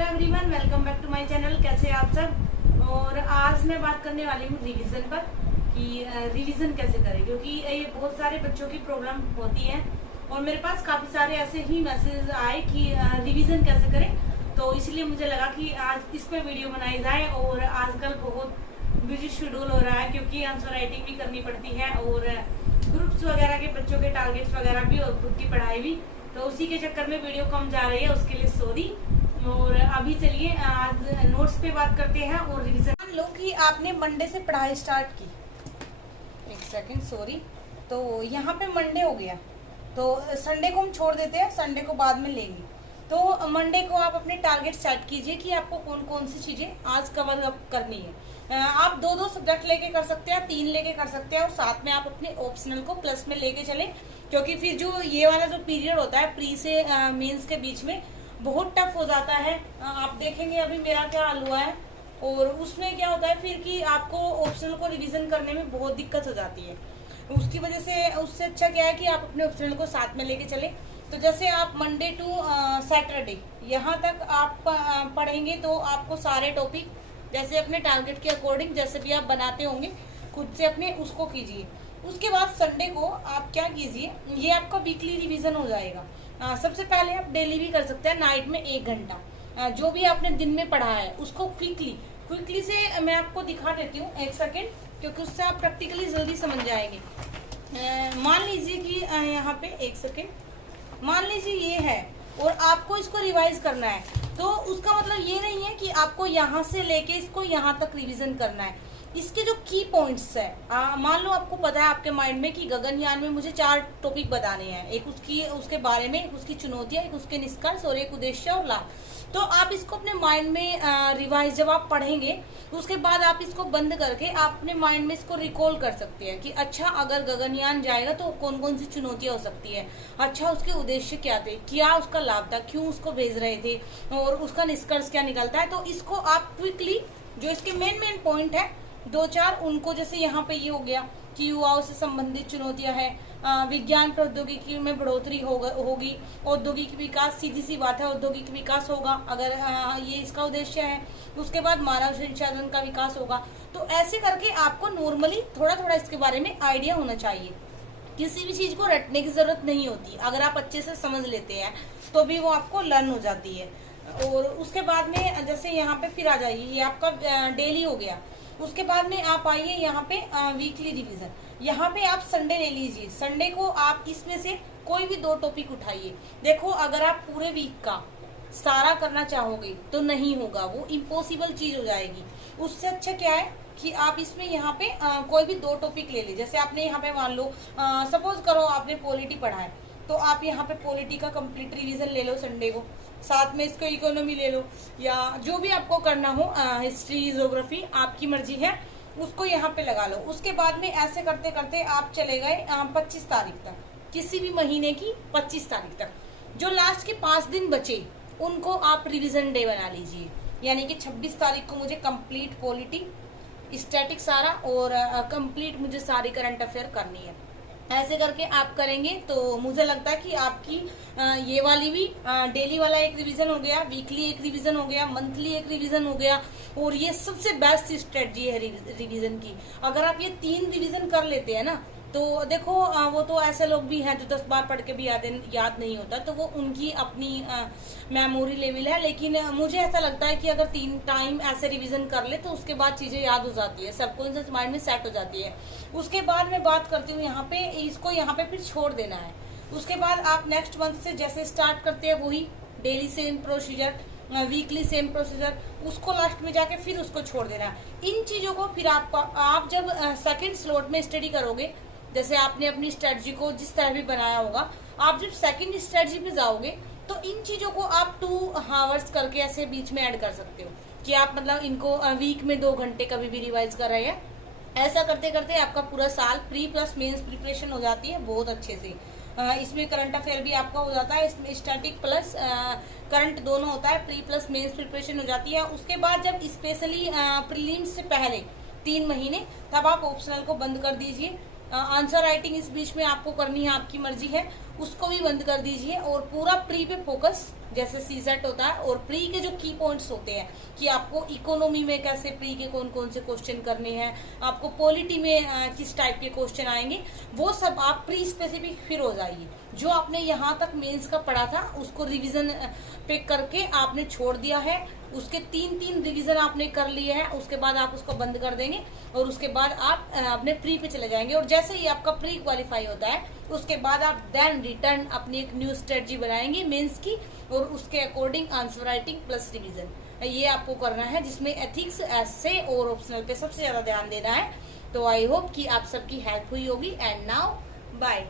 Hello everyone, welcome back to my channel. कैसे हैं आप सब। और आज मैं बात करने वाली हूँ रिवीजन पर कि रिवीजन कैसे करें, क्योंकि ये बहुत सारे बच्चों की प्रॉब्लम होती है और मेरे पास काफी सारे ऐसे ही मैसेज आए कि रिवीजन कैसे करें। तो इसलिए मुझे लगा कि आज इस पर वीडियो बनाई जाए। और आजकल बहुत बिजी शेड्यूल हो रहा है क्योंकि आंसर राइटिंग भी करनी पड़ती है और ग्रुप्स वगैरह के बच्चों के टारगेट्स वगैरह भी और खुद की पढ़ाई भी, तो उसी के चक्कर में वीडियो कम जा रही है, उसके लिए सॉरी। और अभी चलिए आज नोट्स पे बात करते हैं और रिवीजन। मान लो कि आपने मंडे से पढ़ाई स्टार्ट की, एक सेकंड सॉरी, तो यहाँ पे मंडे हो गया, तो संडे को हम छोड़ देते हैं, संडे को बाद में लेंगे। तो मंडे को आप अपने टारगेट सेट कीजिए कि आपको कौन कौन सी चीजें आज कवर अप करनी है। आप दो सब्जेक्ट लेके कर सकते हैं, 3 लेके कर सकते हैं और साथ में आप अपने ऑप्शनल को प्लस में लेके चले, क्योंकि फिर जो ये वाला जो पीरियड होता है प्री से मेंस के बीच में बहुत टफ हो जाता है। आप देखेंगे अभी मेरा क्या हाल हुआ है, और उसमें क्या होता है फिर कि आपको ऑप्शनल को रिवीजन करने में बहुत दिक्कत हो जाती है। उसकी वजह से उससे अच्छा क्या है कि आप अपने ऑप्शनल को साथ में लेके चले। तो जैसे आप मंडे टू सैटरडे यहाँ तक आप पढ़ेंगे तो आपको सारे टॉपिक जैसे अपने टारगेट के अकॉर्डिंग जैसे भी आप बनाते होंगे खुद से अपने उसको कीजिए। उसके बाद संडे को आप क्या कीजिए, ये आपका वीकली रिवीजन हो जाएगा। सबसे पहले आप डेली भी कर सकते हैं, नाइट में 1 घंटा जो भी आपने दिन में पढ़ा है उसको क्विकली से मैं आपको दिखा देती हूँ, एक सेकेंड, क्योंकि उससे आप प्रैक्टिकली जल्दी समझ जाएंगे। मान लीजिए कि यहाँ पे एक सेकेंड, मान लीजिए ये है और आपको इसको रिवाइज करना है, तो उसका मतलब ये नहीं है कि आपको यहाँ से लेके इसको यहाँ तक रिवीजन करना है। इसके जो की पॉइंट्स है, मान लो आपको पता है आपके माइंड में कि गगनयान में मुझे 4 टॉपिक बताने हैं, एक उसके बारे में, एक उसकी चुनौतियां, एक उसके निष्कर्ष और एक उद्देश्य और लाभ। तो आप इसको अपने माइंड में रिवाइज जब आप पढ़ेंगे उसके बाद आप इसको बंद करके आप अपने माइंड में इसको रिकॉल कर सकते हैं कि अच्छा अगर गगनयान जाएगा तो कौन कौन सी चुनौतियां हो सकती है, अच्छा उसके उद्देश्य क्या थे, क्या उसका लाभ था, क्यों उसको भेज रहे थे और उसका निष्कर्ष क्या निकलता है। तो इसको आप क्विकली जो इसके मेन पॉइंट है 2-4 उनको, जैसे यहाँ पे ये हो गया कि युवाओं से संबंधित चुनौतियां हैं, विज्ञान प्रौद्योगिकी में बढ़ोतरी होगी, औद्योगिक विकास, सीधी सी बात है औद्योगिक विकास होगा अगर ये इसका उद्देश्य है। उसके बाद मानव संसाधन का विकास होगा। तो ऐसे करके आपको नॉर्मली थोड़ा इसके बारे में आइडिया होना चाहिए। किसी भी चीज को रटने की जरूरत नहीं होती, अगर आप अच्छे से समझ लेते हैं तो भी वो आपको लर्न हो जाती है। और उसके बाद में जैसे यहाँ पे फिर आ जाइए, ये आपका डेली हो गया। उसके बाद में आप आइए यहाँ पे वीकली रिवीजन। यहाँ पे आप संडे ले लीजिए, संडे को आप इसमें से कोई भी 2 टॉपिक उठाइए। देखो अगर आप पूरे वीक का सारा करना चाहोगे तो नहीं होगा, वो इम्पॉसिबल चीज हो जाएगी। उससे अच्छा क्या है कि आप इसमें यहाँ पे कोई भी 2 टॉपिक ले लीजिए। जैसे आपने यहाँ पे मान लो सपोज करो आपने पॉलिटी पढ़ा है, तो आप यहाँ पे पॉलिटी का कंप्लीट रिवीजन ले लो संडे को, साथ में इसको इकोनॉमी ले लो या जो भी आपको करना हो, हिस्ट्री ज्योग्राफी आपकी मर्जी है, उसको यहाँ पे लगा लो। उसके बाद में ऐसे करते करते आप चले गए 25 तारीख तक, किसी भी महीने की 25 तारीख तक। जो लास्ट के 5 दिन बचे उनको आप रिवीजन डे बना लीजिए, यानी कि 26 तारीख को मुझे कंप्लीट पॉलिटी, स्टैटिक सारा और कंप्लीट मुझे सारी करंट अफेयर करनी है। ऐसे करके आप करेंगे तो मुझे लगता है कि आपकी ये वाली भी डेली वाला एक रिवीजन हो गया, वीकली एक रिवीजन हो गया, मंथली एक रिवीजन हो गया, और ये सबसे बेस्ट स्ट्रेटजी है रिवीजन की। अगर आप ये 3 रिवीजन कर लेते हैं ना, तो देखो वो तो ऐसे लोग भी हैं जो 10 बार पढ़ के भी याद नहीं होता, तो वो उनकी अपनी मेमोरी लेवल है। लेकिन मुझे ऐसा लगता है कि अगर 3 टाइम ऐसे रिवीजन कर ले तो उसके बाद चीजें याद हो जाती है, सबकॉन्शियस माइंड में सेट हो जाती है। उसके बाद मैं बात करती हूँ यहाँ पे, इसको यहाँ पे फिर छोड़ देना है। उसके बाद आप नेक्स्ट मंथ से जैसे स्टार्ट करते हैं वही daily same procedure, weekly same procedure, उसको लास्ट में जाके फिर उसको छोड़ देना है। इन चीजों को फिर आप जब सेकेंड स्लॉट में स्टडी करोगे, जैसे आपने अपनी स्ट्रेटजी को जिस तरह भी बनाया होगा, आप जब सेकंड स्ट्रेटजी में जाओगे तो इन चीजों को आप 2 आवर्स करके ऐसे बीच में ऐड कर सकते हो कि आप मतलब इनको वीक में 2 घंटे कभी भी रिवाइज कर रहे हैं। ऐसा करते करते आपका पूरा साल प्री प्लस मेंस प्रिपरेशन हो जाती है बहुत अच्छे से। इसमें करंट अफेयर भी आपका हो जाता है, इसमें स्टैटिक प्लस करंट दोनों होता है, प्री प्लस मेंस प्रिपरेशन हो जाती है। उसके बाद जब स्पेशली प्रीलिम्स से पहले 3 महीने, तब आप ऑप्शनल को बंद कर दीजिए। आंसर राइटिंग इस बीच में आपको करनी है, आपकी मर्जी है, उसको भी बंद कर दीजिए और पूरा प्री पे फोकस जैसे सीसेट होता है, और प्री के जो की पॉइंट्स होते हैं कि आपको इकोनॉमी में कैसे प्री के कौन कौन से क्वेश्चन करने हैं, आपको पॉलिटी में किस टाइप के क्वेश्चन आएंगे, वो सब आप प्री स्पेसिफिक फिर हो जाइए। जो आपने यहाँ तक मेंस का पढ़ा था उसको रिवीजन पे करके आपने छोड़ दिया है, उसके 3 रिवीजन आपने कर लिए हैं, उसके बाद आप उसको बंद कर देंगे और उसके बाद आप अपने प्री पे चले जाएंगे। और जैसे ही आपका प्री क्वालिफाई होता है उसके बाद आप देन रिटर्न अपनी एक न्यू स्ट्रेटजी बनाएंगे मेंस की, और उसके according answer writing plus revision ये आपको करना है, जिसमें एथिक्स, एसे और ऑप्शनल पे सबसे ज्यादा ध्यान देना है। तो आई होप कि आप सबकी हेल्प हुई होगी। And now bye.